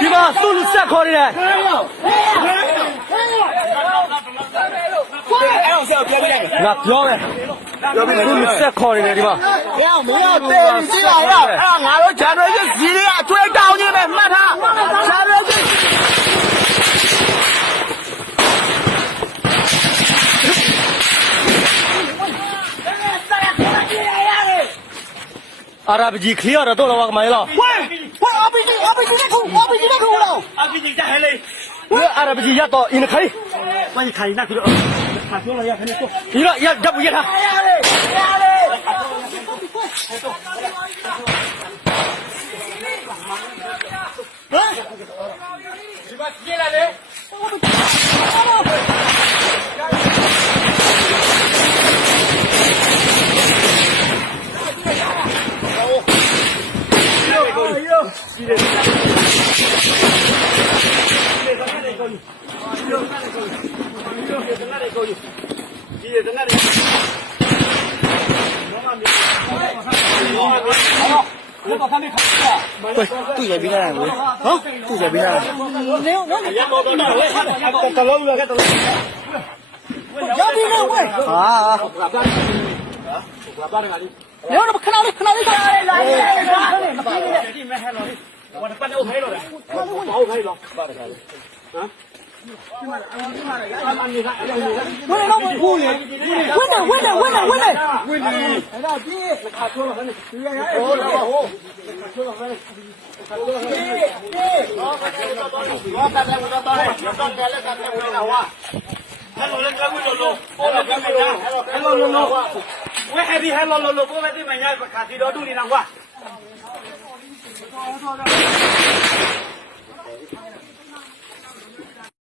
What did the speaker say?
ဒီမှာသူ့လူဆက်ခေါ်နေတယ်အဲ့အောင်ဆက်ပြောပြလိုက်မယ်ငါပြောမယ်သူ့လူဆက်ခေါ်နေတယ်ဒီမှာမင်းတို့တေးကြည့်လိုက်ရအဲ့ငါတို့ဂျန်နရေးစီလေးအထွေးတောင်းနေမယ်မှတ်ထားဂျန်နရေးအာရဗကြီးခလီရတော့တော့ကမိုင်းလား喂，RPG 在哭了。RPG 在海里，我阿拉不是也到印开，万一看那个，看错了要看你做。你了也不也他。对，杜姐比他来，啊，杜姐比他来。走路了，走路。要比那位啊！你要那么看到你，我的班都开了嘞，我开了，啊。Hello.